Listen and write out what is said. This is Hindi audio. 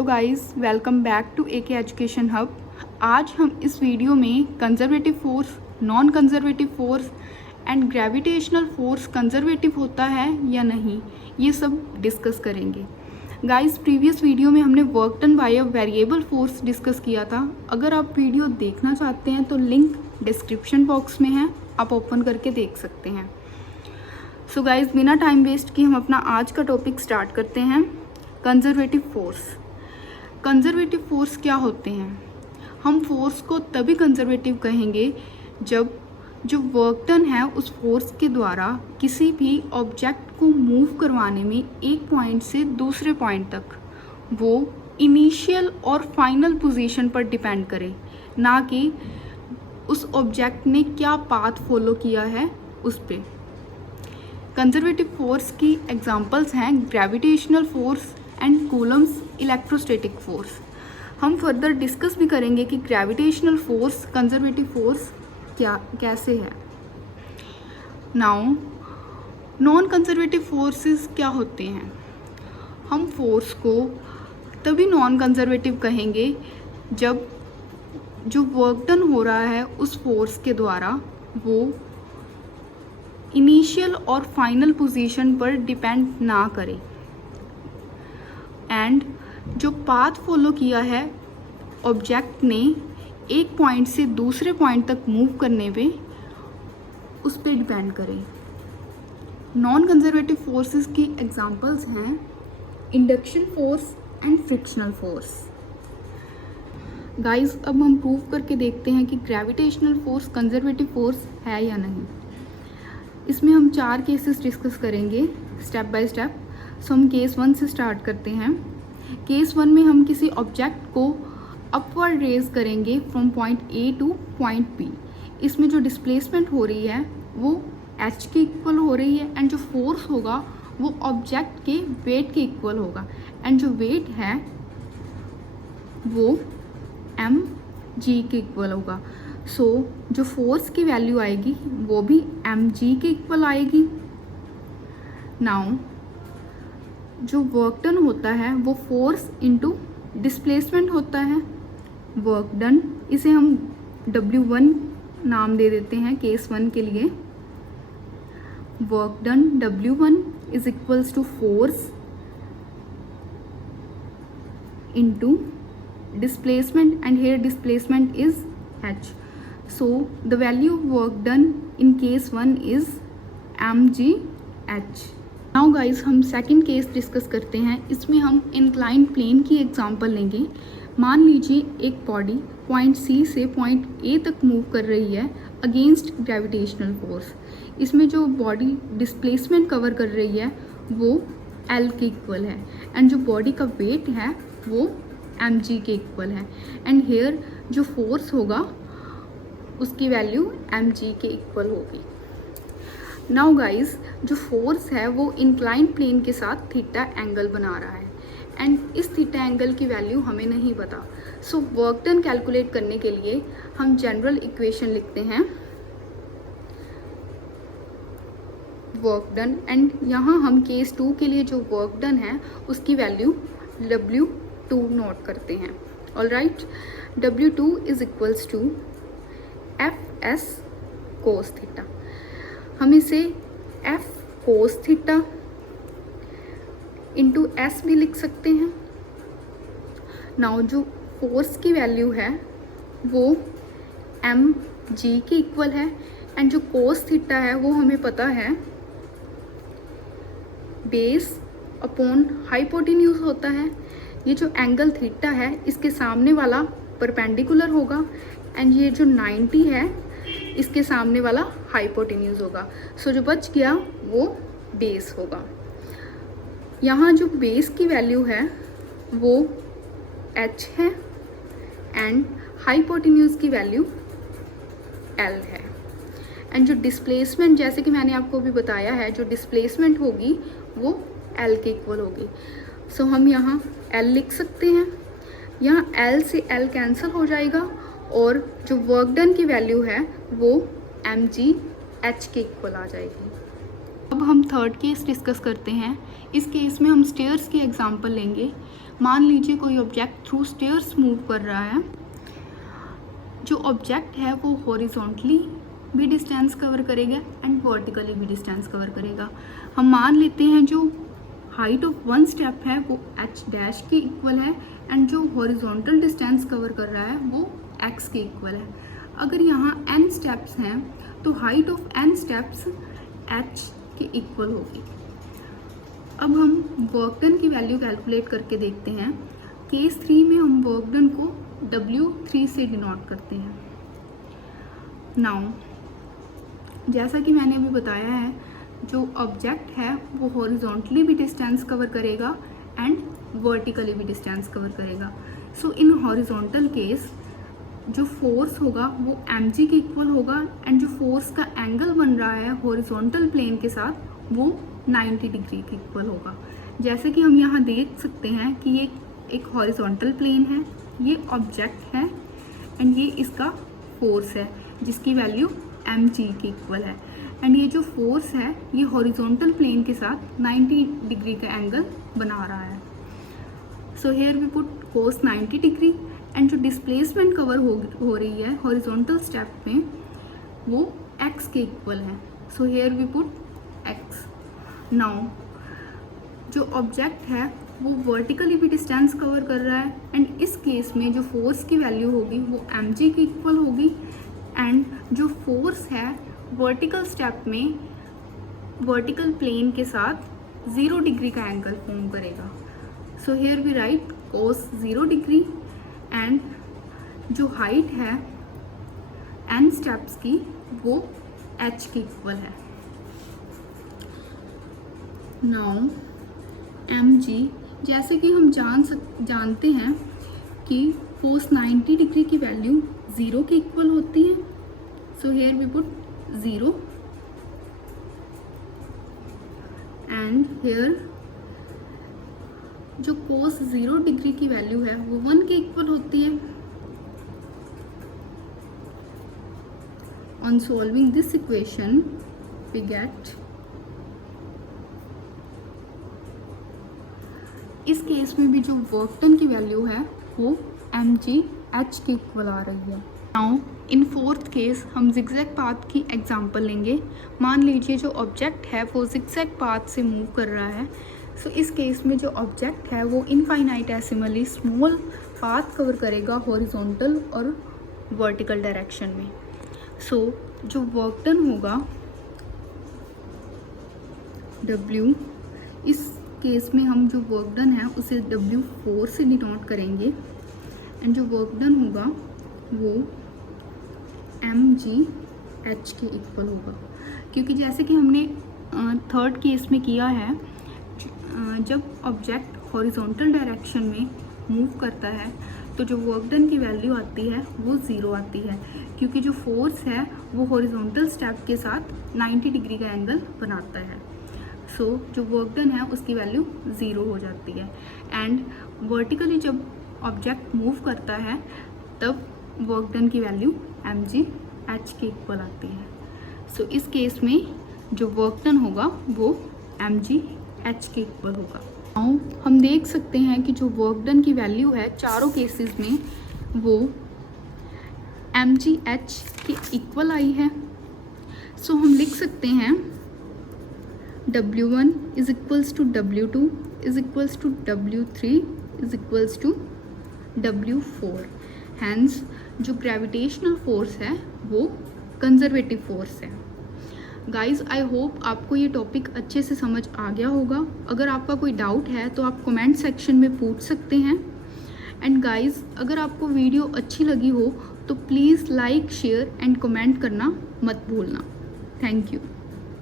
Hello guys, welcome back to AK education hub. आज हम इस वीडियो में conservative force, non conservative force and gravitational force conservative होता है या नहीं, ये सब डिस्कस करेंगे। गाइस, प्रीवियस वीडियो में हमने work done by a variable force discuss किया था। अगर आप वीडियो देखना चाहते हैं तो लिंक डिस्क्रिप्शन बॉक्स में है, आप ओपन करके देख सकते हैं। सो गाइस, बिना टाइम वेस्ट किए हम अपना आज का टॉपिक स्टार्ट करते हैं। Conservative force. कंजर्वेटिव फोर्स क्या होते हैं? हम फोर्स को तभी कंजर्वेटिव कहेंगे जब जो वर्क डन है उस फोर्स के द्वारा किसी भी ऑब्जेक्ट को मूव करवाने में एक पॉइंट से दूसरे पॉइंट तक वो इनिशियल और फाइनल पोजीशन पर डिपेंड करे, ना कि उस ऑब्जेक्ट ने क्या पाथ फॉलो किया है उस पर। कंजर्वेटिव फोर्स की एग्जांपल्स हैं gravitational force and Coulomb's electrostatic force. हम फर्दर डिस्कस भी करेंगे कि ग्रेविटेशनल फोर्स कंजर्वेटिव फोर्स कैसे है। नाउ, नॉन कंजर्वेटिव फोर्सेस क्या होते हैं? हम फोर्स को तभी नॉन कंजर्वेटिव कहेंगे जब जो वर्क डन हो रहा है उस फोर्स के द्वारा वो इनिशियल और फाइनल पोजीशन पर डिपेंड ना करे एंड जो पाथ फॉलो किया है ऑब्जेक्ट ने एक पॉइंट से दूसरे पॉइंट तक मूव करने पे उस पर डिपेंड करें। नॉन कंजर्वेटिव फोर्सेस की एग्जांपल्स हैं induction force and frictional force. Guys, अब हम प्रूव करके देखते हैं कि ग्रेविटेशनल फोर्स कंजर्वेटिव फोर्स है या नहीं। इसमें हम 4 केसेस डिस्कस करेंगे स्टेप बाय स्टेप। सो हम केस 1 से स्टार्ट करते हैं। केस 1 में हम किसी ऑब्जेक्ट को अपवर्ड रेज करेंगे from point A to point B. इसमें जो डिस्प्लेसमेंट हो रही है वो h के इक्वल हो रही है एंड जो फोर्स होगा वो ऑब्जेक्ट के वेट के इक्वल होगा एंड जो वेट है वो mg के इक्वल होगा। सो जो फोर्स की वैल्यू आएगी वो भी mg के इक्वल आएगी। नाउ, जो वर्क डन होता है वो फोर्स इनटू डिस्प्लेसमेंट होता है। वर्क डन, इसे हम W1 नाम दे देते हैं केस 1 के लिए। Work done W1 is equals to force into displacement, and here displacement is h. So the value of work done in case 1 is mgh. Now guys, हम सेकेंड केस डिस्कस करते हैं। इसमें हम इंक्लाइंड प्लेन की एग्जांपल लेंगे। मान लीजिए एक बॉडी पॉइंट C से पॉइंट A तक मूव कर रही है अगेंस्ट ग्रेविटेशनल फोर्स। इसमें जो बॉडी डिस्प्लेसमेंट कवर कर रही है वो L के इक्वल है एंड जो बॉडी का वेट है वो mg के इक्वल है एंड हेयर जो फोर्स होगा उसकी वैल्यू mg के इक्वल होगी। नाउ गाइस, जो फोर्स है वो इंक्लाइंड प्लेन के साथ थीटा एंगल बना रहा है एंड इस थीटा एंगल की वैल्यू हमें नहीं पता। सो वर्क डन कैलकुलेट करने के लिए हम जनरल इक्वेशन लिखते हैं वर्क डन एंड यहाँ हम केस 2 के लिए जो वर्क डन है उसकी वैल्यू W2 नोट करते हैं। All right, W2 is equals to Fs cos theta. हम इसे F cos theta into S भी लिख सकते हैं। नाउ, जो फोर्स की वैल्यू है वो mg के इक्वल है एंड जो कोस थीटा है वो हमें पता है बेस अपॉन हाइपोटेन्यूज होता है। ये जो एंगल थीटा है इसके सामने वाला परपेंडिकुलर होगा एंड ये जो 90 है इसके सामने वाला हाइपोटेन्यूज होगा। सो जो बच गया वो बेस होगा। यहाँ जो बेस की वैल्यू है वो h है एंड हाइपोटेन्यूज की वैल्यू L है एंड जो डिस्प्लेसमेंट, जैसे कि मैंने आपको भी बताया है, जो डिस्प्लेसमेंट होगी वो L के इक्वल होगी। सो हम यहाँ L लिख सकते हैं। यहाँ L से L कैंसिल हो जाएगा और जो वर्क डन की वैल्यू है वो mgh के इक्वल आ जाएगी। अब हम थर्ड केस डिस्कस करते हैं। इस केस में हम स्टेयर्स की एग्जांपल लेंगे। मान लीजिए कोई ऑब्जेक्ट थ्रू स्टेयर्स मूव कर रहा है। जो ऑब्जेक्ट है वो हॉरिजॉन्टली भी डिस्टेंस कवर करेगा एंड वर्टिकली भी डिस्टेंस कवर करेगा। हम मान लेते हैं जो हाइट ऑफ वन स्टेप है वो h डैश के इक्वल है एंड जो हॉरिजॉन्टल डिस्टेंस कवर कर रहा है वो x के इक्वल है। अगर यहाँ n स्टेप्स हैं तो height of n steps h के इक्वल होगी। अब हम वर्क डन की वैल्यू कैलकुलेट करके देखते हैं। केस 3 में हम वर्क डन को W3 से डिनोट करते हैं। नाउ जैसा कि मैंने अभी बताया है, जो ऑब्जेक्ट है वो हॉरिजॉन्टली भी डिस्टेंस कवर करेगा एंड वर्टिकली भी डिस्टेंस कवर करेगा। सो इन हॉरिजॉन्टल केस जो फोर्स होगा वो mg के इक्वल होगा एंड जो फोर्स का एंगल बन रहा है हॉरिजॉन्टल प्लेन के साथ वो 90 डिग्री के इक्वल होगा। जैसे कि हम यहाँ देख सकते हैं कि ये एक हॉरिजॉन्टल प्लेन है, ये ऑब्जेक्ट है एंड ये इसका फोर्स है जिसकी वैल्यू mg के इक्वल है एंड ये जो फोर्स है ये हॉरिजॉन्टल प्लेन के साथ 90 डिग्री का एंगल बना रहा है। So here we put cos 90 degree and जो डिस्प्लेसमेंट कवर हो रही है हॉरिजॉन्टल स्टेप में वो x के इक्वल है। So here we put x। Now जो ऑब्जेक्ट है वो वर्टिकली भी डिस्टेंस कवर कर रहा है एंड इस केस में जो फोर्स की वैल्यू होगी वो mg की इक्वल होगी एंड जो फोर्स है वर्टिकल स्टेप में वर्टिकल प्लेन के साथ 0 डिग्री का एंगल फॉर्म करेगा। So here we write cos 0 degree and जो हाइट है n स्टेप्स की वो h की इक्वल है। नाउ mg जैसे कि हम जानते हैं कि cos 90 डिग्री की वैल्यू 0 के इक्वल होती है। So here we put 0 and here जो cos 0 डिग्री की वैल्यू है वो 1 के इक्वल होती है। On solving this equation we get, इस केस में भी जो वर्क डन की वैल्यू है वो mg h के इक्वल आ रही है। नाउ इन फोर्थ केस हम जिगजैग पाथ की एग्जांपल लेंगे। मान लीजिए जो ऑब्जेक्ट है वो जिगजैग पाथ से मूव कर रहा है। सो इस केस में जो ऑब्जेक्ट है वो इनफाइनाइटेसिमली स्मॉल पाथ कवर करेगा हॉरिजॉन्टल और वर्टिकल डायरेक्शन में। सो जो वर्क डन होगा W, इस केस में हम जो वर्क डन है उसे W4 से डिनोट करेंगे एंड जो वर्क डन होगा वो mg h के इक्वल होगा। क्योंकि जैसे कि हमने थर्ड केस में किया है, जब ऑब्जेक्ट हॉरिजॉन्टल डायरेक्शन में मूव करता है तो जो वर्क डन की वैल्यू आती है वो 0 आती है, क्योंकि जो फोर्स है वो हॉरिजॉन्टल स्टेप के साथ 90 डिग्री का एंगल बनाता है। सो जो वर्क डन है उसकी वैल्यू 0 हो जाती है एंड वर्टिकली जब ऑब्जेक्ट मूव करता है तब वर्क डन की वैल्यू mg h के इक्वल आती है। सो इस केस में जो वर्क डन होगा वो mg h के इक्वल होगा। नाउ हम देख सकते हैं कि जो वर्क डन की वैल्यू है चारों केसेस में वो mg h के इक्वल आई है। सो हम लिख सकते हैं W1 is equals to W2 is equals to W3 is equals to W4। Hence जो ग्रेविटेशनल फोर्स है वो कंजर्वेटिव फोर्स है। गाइज़ आई होप आपको ये टॉपिक अच्छे से समझ आ गया होगा। अगर आपका कोई डाउट है तो आप कमेंट सेक्शन में पूछ सकते हैं। एंड गाइज़ अगर आपको वीडियो अच्छी लगी हो तो please like share and comment करना मत भूलना। Thank you.